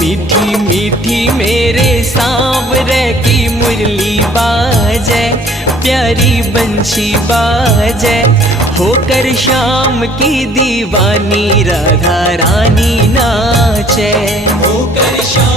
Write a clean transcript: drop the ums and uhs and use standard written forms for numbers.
मीठी मीठी मेरे सांवरे की मुरली बाजे, प्यारी बंशी बाजे, होकर श्याम की दीवानी राधा रानी नाचे, होकर श्याम